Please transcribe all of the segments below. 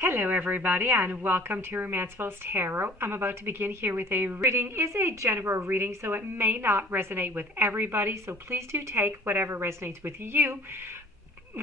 Hello everybody and welcome to Romancefull's Tarot. I'm about to begin here with a reading. It's a general reading, so it may not resonate with everybody, so please do take whatever resonates with you,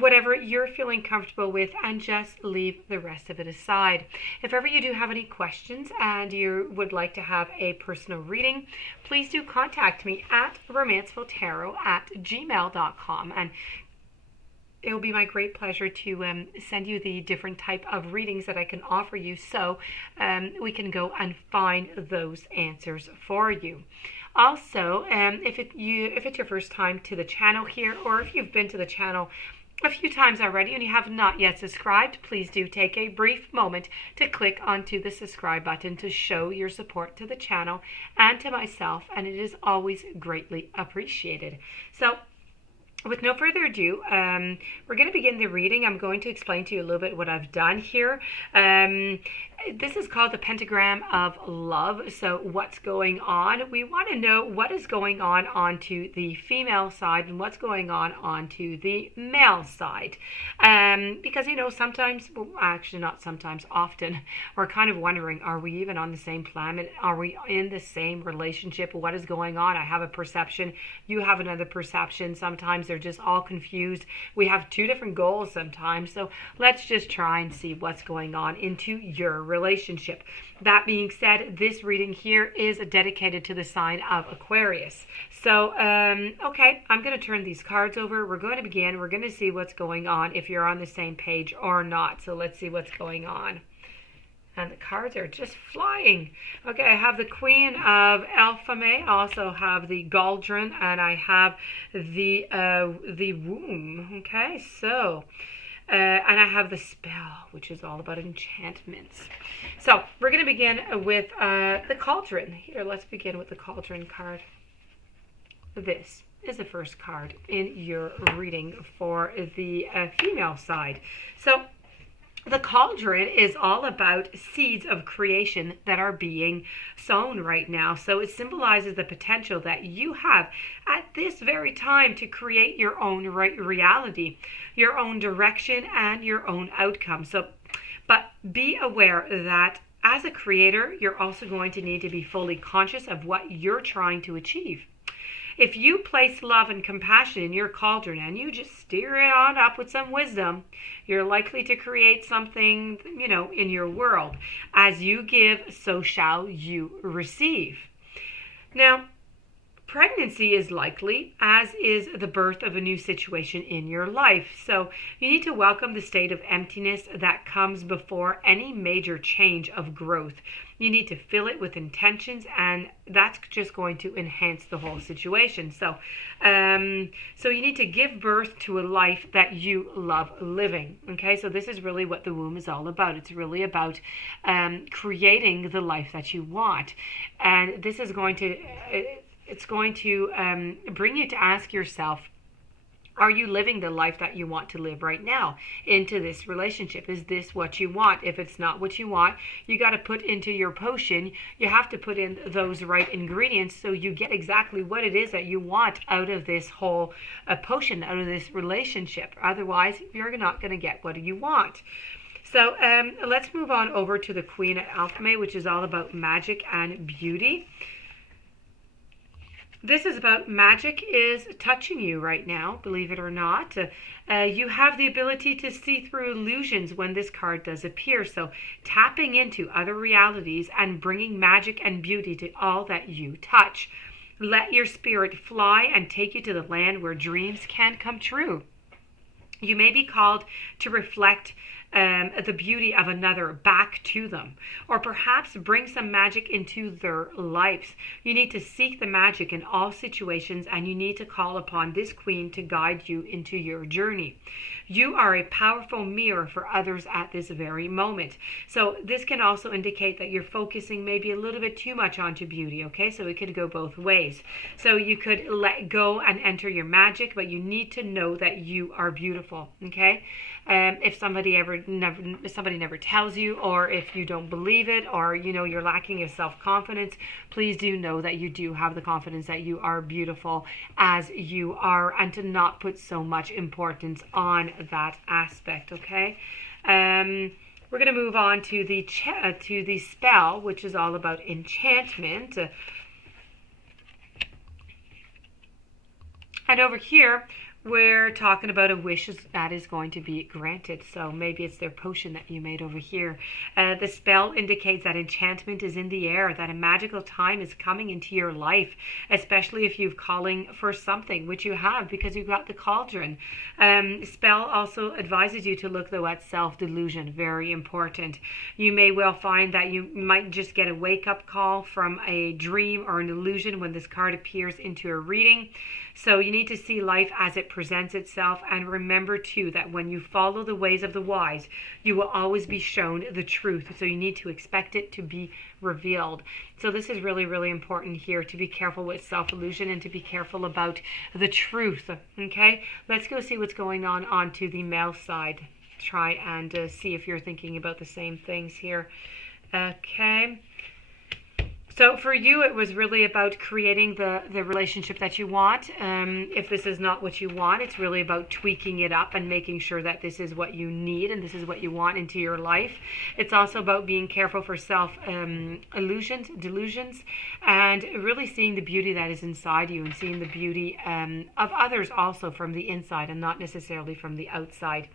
whatever you're feeling comfortable with, and just leave the rest of it aside. If ever you do have any questions and you would like to have a personal reading, please do contact me at romancefulltarot@gmail.com, and it will be my great pleasure to send you the different type of readings that I can offer you, so we can go and find those answers for you. Also, if it's your first time to the channel here, or if you've been to the channel a few times already and you have not yet subscribed, please do take a brief moment to click onto the subscribe button to show your support to the channel and to myself, and it is always greatly appreciated. So with no further ado, we're going to begin the reading. I'm going to explain to you a little bit what I've done here. This is called the pentagram of love. So what's going on? We want to know what is going on onto the female side and what's going on onto the male side. Because, you know, sometimes, well, actually not sometimes, often, we're kind of wondering, are we even on the same planet? Are we in the same relationship? What is going on? I have a perception. You have another perception. Sometimes they're just all confused. We have two different goals sometimes. So let's just try and see what's going on into your relationship. That being said, this reading here is dedicated to the sign of Aquarius. So, okay, I'm going to turn these cards over. We're going to begin. We're going to see what's going on, if you're on the same page or not. So let's see what's going on. And the cards are just flying. Okay, I have the Queen of Alpha. I also have the Cauldron, and I have the Womb. Okay, so and I have the Spell, which is all about enchantments. So we're going to begin with the Cauldron. Here, let's begin with the Cauldron card. This is the first card in your reading for the female side. So the Cauldron is all about seeds of creation that are being sown right now. So it symbolizes the potential that you have at this very time to create your own reality, your own direction, and your own outcome. So, but be aware that as a creator, you're also going to need to be fully conscious of what you're trying to achieve. If you place love and compassion in your cauldron and you just stir it on up with some wisdom, you're likely to create something, you know, in your world. As you give, so shall you receive. Now, pregnancy is likely, as is the birth of a new situation in your life. So you need to welcome the state of emptiness that comes before any major change of growth. You need to fill it with intentions, and that's just going to enhance the whole situation. So, so you need to give birth to a life that you love living. Okay, so this is really what the womb is all about. It's really about creating the life that you want, and this is going to it's going to bring you to ask yourself, are you living the life that you want to live right now into this relationship? Is this what you want? If it's not what you want, you got to put into your potion, you have to put in those right ingredients so you get exactly what it is that you want out of this whole potion, out of this relationship. Otherwise, you're not going to get what you want. So let's move on over to the Queen of Alpha, which is all about magic and beauty. This is about magic is touching you right now, believe it or not. You have the ability to see through illusions when this card does appear. So tapping into other realities and bringing magic and beauty to all that you touch. Let your spirit fly and take you to the land where dreams can come true. You may be called to reflect the beauty of another back to them, or perhaps bring some magic into their lives. You need to seek the magic in all situations, and you need to call upon this queen to guide you into your journey. You are a powerful mirror for others at this very moment. So this can also indicate that you're focusing maybe a little bit too much onto beauty, okay? So it could go both ways. So you could let go and enter your magic, but you need to know that you are beautiful, okay? If somebody never tells you, or if you don't believe it, or you know you're lacking in self-confidence, please do know that you do have the confidence that you are beautiful as you are, and to not put so much importance on that aspect, okay? we're going to move on to the spell, which is all about enchantment. And over here, we're talking about a wish that is going to be granted. So maybe it's their potion that you made over here. The spell indicates that enchantment is in the air, that a magical time is coming into your life, especially if you're calling for something, which you have because you've got the cauldron. Spell also advises you to look, though, at self-delusion. Very important. You may well find that you might just get a wake-up call from a dream or an illusion when this card appears into a reading. So you need to see life as it presents itself, and remember too that when you follow the ways of the wise, you will always be shown the truth. So you need to expect it to be revealed. So this is really, really important here, to be careful with self-illusion and to be careful about the truth. Okay, let's go see what's going on to the male side. Try and see if you're thinking about the same things here. Okay. So for you, it was really about creating the relationship that you want. If this is not what you want, it's really about tweaking it up and making sure that this is what you need and this is what you want into your life. It's also about being careful for delusions, and really seeing the beauty that is inside you and seeing the beauty of others also from the inside and not necessarily from the outside.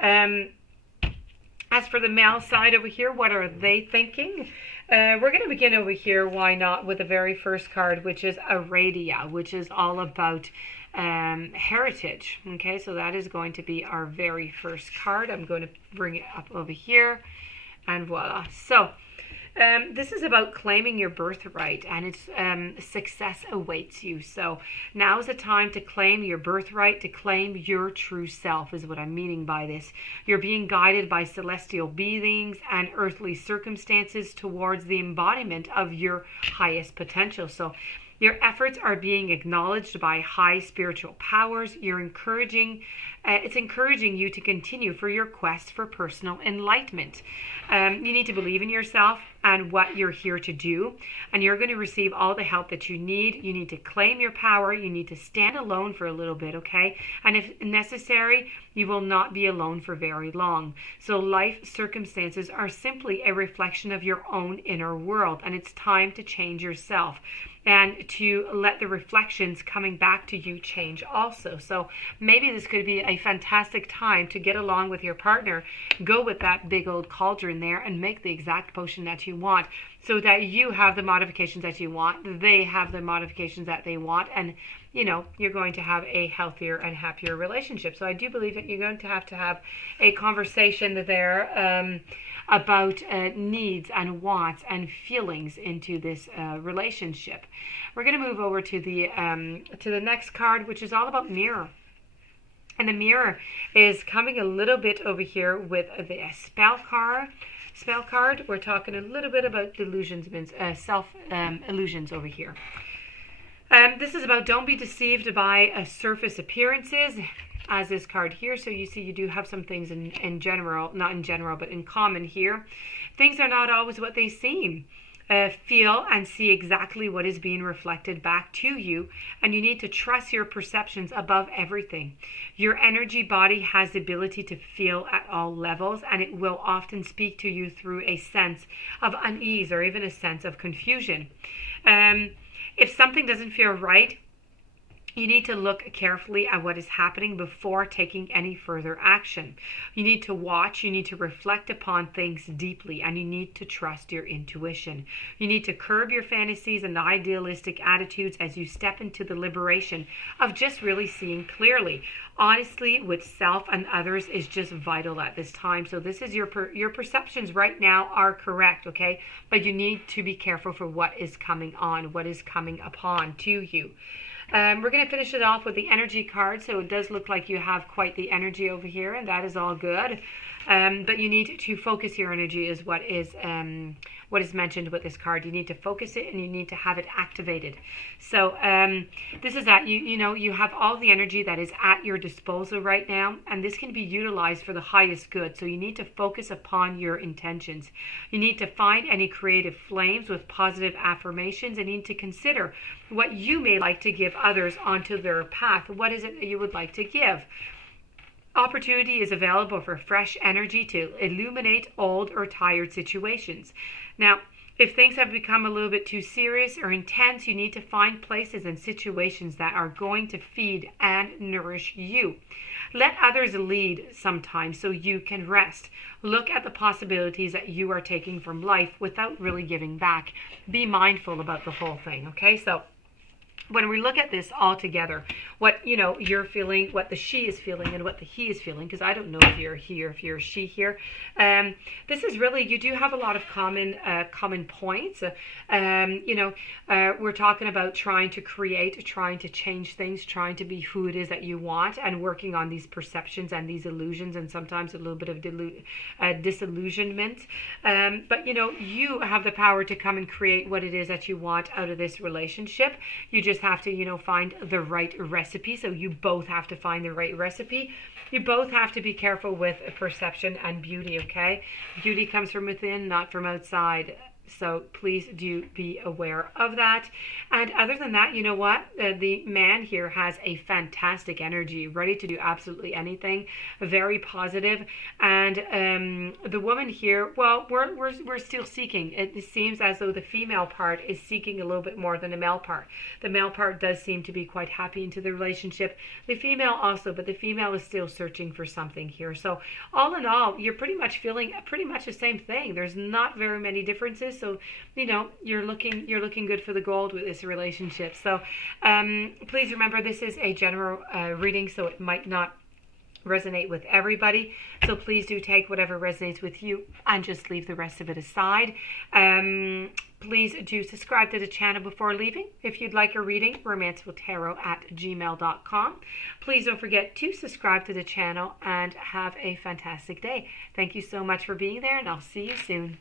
As for the male side over here, what are they thinking? We're going to begin over here, why not, with the very first card, which is Aradia, which is all about heritage. Okay, so that is going to be our very first card. I'm going to bring it up over here, and voila. So this is about claiming your birthright, and it's success awaits you. So now is the time to claim your birthright, to claim your true self, is what I'm meaning by this. You're being guided by celestial beings and earthly circumstances towards the embodiment of your highest potential. So your efforts are being acknowledged by high spiritual powers. It's encouraging you to continue for your quest for personal enlightenment. You need to believe in yourself and what you're here to do, and you're going to receive all the help that you need. You need to claim your power. You need to stand alone for a little bit, okay? And if necessary, you will not be alone for very long. So life circumstances are simply a reflection of your own inner world, and it's time to change yourself and to let the reflections coming back to you change also. So maybe this could be a fantastic time to get along with your partner, go with that big old cauldron there and make the exact potion that you want, so that you have the modifications that you want, they have the modifications that they want, and you're going to have a healthier and happier relationship. So I do believe that you're going to have a conversation there about needs and wants and feelings into this relationship. We're going to move over to the next card, which is all about mirror. And the mirror is coming a little bit over here with the spell card. We're talking a little bit about delusions, self-illusions over here. This is about don't be deceived by surface appearances, as this card here. So you see you do have some things in general, not in general, but in common here. Things are not always what they seem. Feel and see exactly what is being reflected back to you, and you need to trust your perceptions above everything. Your energy body has the ability to feel at all levels, and it will often speak to you through a sense of unease or even a sense of confusion. If something doesn't feel right, you need to look carefully at what is happening before taking any further action. You need to watch, you need to reflect upon things deeply, and you need to trust your intuition. You need to curb your fantasies and idealistic attitudes as you step into the liberation of just really seeing clearly. Honestly, with self and others is just vital at this time. So this is your perceptions right now are correct, okay? But you need to be careful for what is coming on, what is coming upon to you. We're going to finish it off with the energy card. So it does look like you have quite the energy over here, and that is all good. But you need to focus your energy is what is mentioned with this card. You need to focus it and you need to have it activated. So this is that you have all the energy that is at your disposal right now, and this can be utilized for the highest good. So you need to focus upon your intentions. You need to find any creative flames with positive affirmations, and you need to consider what you may like to give others onto their path. What is it that you would like to give? Opportunity is available for fresh energy to illuminate old or tired situations. Now, if things have become a little bit too serious or intense, you need to find places and situations that are going to feed and nourish you. Let others lead sometimes so you can rest. Look at the possibilities that you are taking from life without really giving back. Be mindful about the whole thing, okay? So when we look at this all together, what you're feeling, what the she is feeling, and what the he is feeling, because I don't know if you're here, if you're a she here. This is really, you do have a lot of common points. We're talking about trying to create, trying to change things, trying to be who it is that you want, and working on these perceptions and these illusions, and sometimes a little bit of disillusionment. But you have the power to come and create what it is that you want out of this relationship. You just have to, find the right recipe. So you both have to find the right recipe. You both have to be careful with perception and beauty, okay? Beauty comes from within, not from outside. So please do be aware of that. And other than that, you know what? The man here has a fantastic energy, ready to do absolutely anything, very positive. And the woman here, well, we're still seeking. It seems as though the female part is seeking a little bit more than the male part. The male part does seem to be quite happy into the relationship. The female also, but the female is still searching for something here. So all in all, you're pretty much feeling pretty much the same thing. There's not very many differences. So, you're looking good for the gold with this relationship. So, please remember, this is a general reading, so it might not resonate with everybody. So please do take whatever resonates with you and just leave the rest of it aside. Please do subscribe to the channel before leaving. If you'd like a reading, romancefulltarot@gmail.com. Please don't forget to subscribe to the channel and have a fantastic day. Thank you so much for being there, and I'll see you soon.